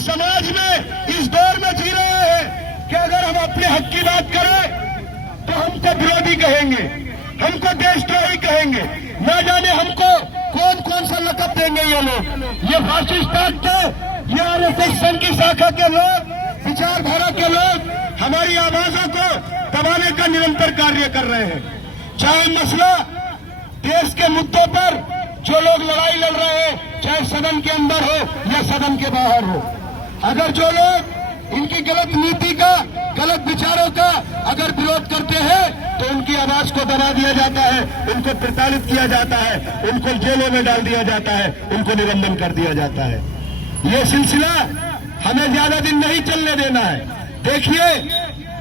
इस समाज में इस दौर में जी रहे हैं कि अगर हम अपने हक की बात करें तो हमको विरोधी कहेंगे, हमको देशद्रोही कहेंगे, न जाने हमको कौन कौन सा लक़ब देंगे ये लोग। ये फासिस्ट ताकतें, ये आरएसएस संघ की शाखा के लोग, विचारधारा के लोग हमारी आवाजों को दबाने का निरंतर कार्य कर रहे हैं। चाहे मसला देश के मुद्दों पर जो लोग लड़ाई लड़ रहे हैं, चाहे सदन के अंदर हो या सदन के बाहर हो, अगर जो लोग इनकी गलत नीति का, गलत विचारों का अगर विरोध करते हैं तो उनकी आवाज को दबा दिया जाता है, उनको प्रताड़ित किया जाता है, उनको जेलों में डाल दिया जाता है, उनको निलंबन कर दिया जाता है। ये सिलसिला हमें ज्यादा दिन नहीं चलने देना है। देखिए,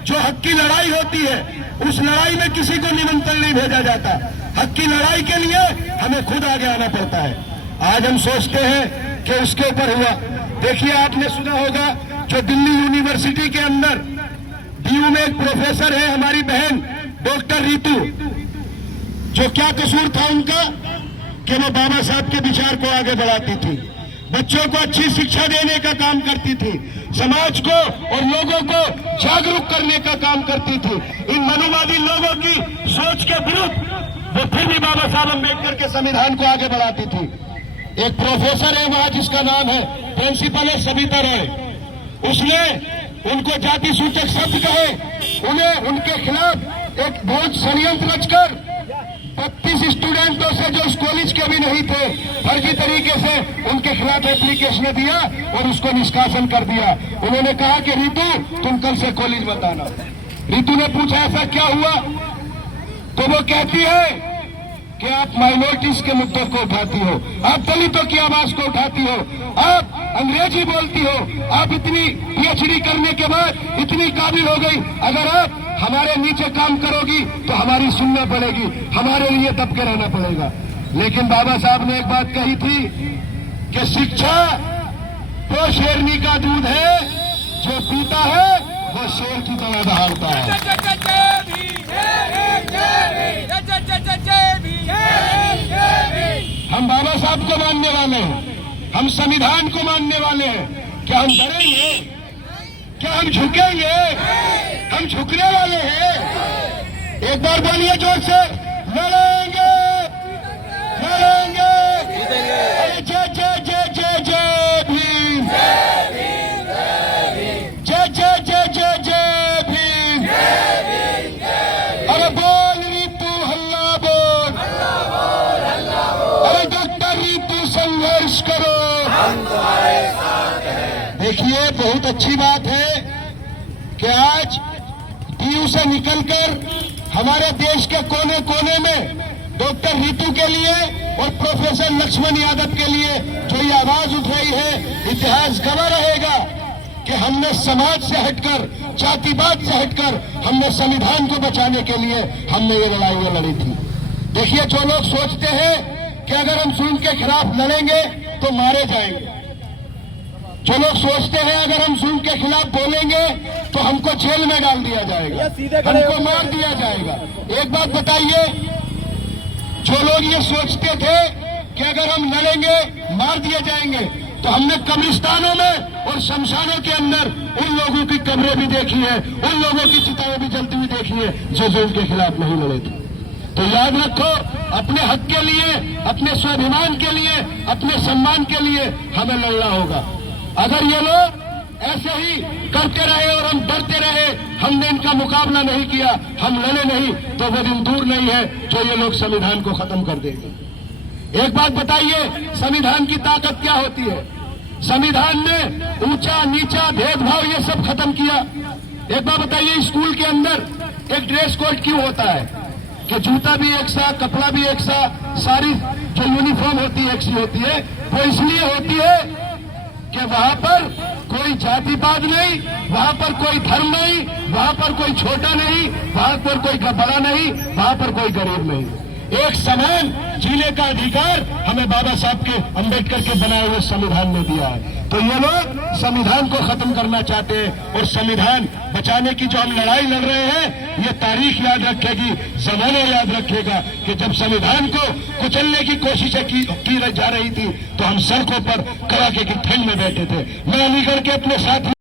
जो हक की लड़ाई होती है उस लड़ाई में किसी को निमंत्रण नहीं भेजा जाता। हक की लड़ाई के लिए हमें खुद आगे आना पड़ता है। आज हम सोचते हैं कि उसके ऊपर हुआ। देखिए, आपने सुना होगा जो दिल्ली यूनिवर्सिटी के अंदर डीयू में एक प्रोफेसर है, हमारी बहन डॉक्टर रितु, जो क्या कसूर था उनका कि वो बाबा साहब के विचार को आगे बढ़ाती थी, बच्चों को अच्छी शिक्षा देने का काम करती थी, समाज को और लोगों को जागरूक करने का काम करती थी। इन मनुवादी लोगों की सोच के विरुद्ध वो फिर भी बाबा साहब अम्बेडकर के संविधान को आगे बढ़ाती थी। एक प्रोफेसर है वहां जिसका नाम है, प्रिंसिपल है सविता रॉय, उसने उनको जाति सूचक शब्द कहे, उन्हें उनके खिलाफ एक बहुत षड्यंत्र रचकर 32 स्टूडेंटों से जो इस कॉलेज के भी नहीं थे, फर्जी तरीके से उनके खिलाफ एप्लीकेशन दिया और उसको निष्कासन कर दिया। उन्होंने कहा कि रितु तुम कल से कॉलेज मत आना। रितु ने पूछा ऐसा क्या हुआ, तो वो कहती है कि आप माइनॉरिटीज के मुद्दों को उठाती हो, आप दलितों की आवाज को उठाती हो, आप अंग्रेजी बोलती हो, आप इतनी पीएचडी करने के बाद इतनी काबिल हो गई, अगर आप हमारे नीचे काम करोगी तो हमारी सुनना पड़ेगी, हमारे लिए दब के रहना पड़ेगा। लेकिन बाबा साहब ने एक बात कही थी कि शिक्षा वो शेरनी का दूध है, जो पीता है वो शेर की तरह दहाड़ता है। हम बाबा साहब को मानने वाले हैं, हम संविधान को मानने वाले हैं। क्या हम डरेंगे? क्या हम झुकेंगे? हम झुकने वाले हैं। एक बार बोलिए जोर से, लड़ेंगे, लड़ेंगे। जय जय जय जय जय भीम, जय जय जय जय जय भीम। अरे बोल रितु हल्ला बोल, अरे डॉक्टर रितु संघर्ष करो। देखिए, बहुत अच्छी बात है कि आज डीयू से निकलकर हमारे देश के कोने कोने में डॉक्टर रितु के लिए और प्रोफेसर लक्ष्मण यादव के लिए जो ये आवाज उठ रही है, इतिहास गवाह रहेगा कि हमने समाज से हटकर, जातिवाद से हटकर हमने संविधान को बचाने के लिए हमने ये लड़ाइयां लड़ी थी। देखिए, जो लोग सोचते हैं कि अगर हम जुल्म के खिलाफ लड़ेंगे तो मारे जाएंगे, जो लोग सोचते हैं अगर हम जुल्म के खिलाफ बोलेंगे तो हमको जेल में डाल दिया जाएगा, हमको मार दिया जाएगा। एक बात बताइए, जो लोग ये सोचते थे कि अगर हम लड़ेंगे मार दिए जाएंगे, तो हमने कब्रिस्तानों में और शमशानों के अंदर उन लोगों की कब्रें भी देखी है, उन लोगों की चिताएं भी जलती हुई देखी है जो जुल्म के खिलाफ नहीं लड़े थे। तो याद रखो, अपने हक के लिए, अपने स्वाभिमान के लिए, अपने सम्मान के लिए हमें लड़ना होगा। अगर ये लोग ऐसे ही करते रहे और हम डरते रहे, हमने इनका मुकाबला नहीं किया, हम लड़े नहीं, तो वो दिन दूर नहीं है जो ये लोग संविधान को खत्म कर देंगे। एक बात बताइए, संविधान की ताकत क्या होती है? संविधान ने ऊंचा नीचा भेदभाव ये सब खत्म किया। एक बात बताइए, स्कूल के अंदर एक ड्रेस कोड क्यों होता है कि जूता भी एक सा, कपड़ा भी एक सा, सारी जो यूनिफॉर्म होती है एक सी होती है। वो इसलिए होती है कि वहां पर कोई जातिवाद नहीं, वहां पर कोई धर्म नहीं, वहां पर कोई छोटा नहीं, वहां पर कोई बड़ा नहीं, वहां पर कोई गरीब नहीं। एक समान जीने का अधिकार हमें बाबा साहब के अंबेडकर के बनाए हुए संविधान ने दिया है। तो ये लोग संविधान को खत्म करना चाहते हैं और संविधान बचाने की जो हम लड़ाई लड़ रहे हैं, ये तारीख याद रखेगी, जमाना याद रखेगा कि जब संविधान को कुचलने की कोशिशें की जा रही थी तो हम सड़कों पर कड़ाके की ठंड में बैठे थे। मैं अलीगढ़ के अपने साथी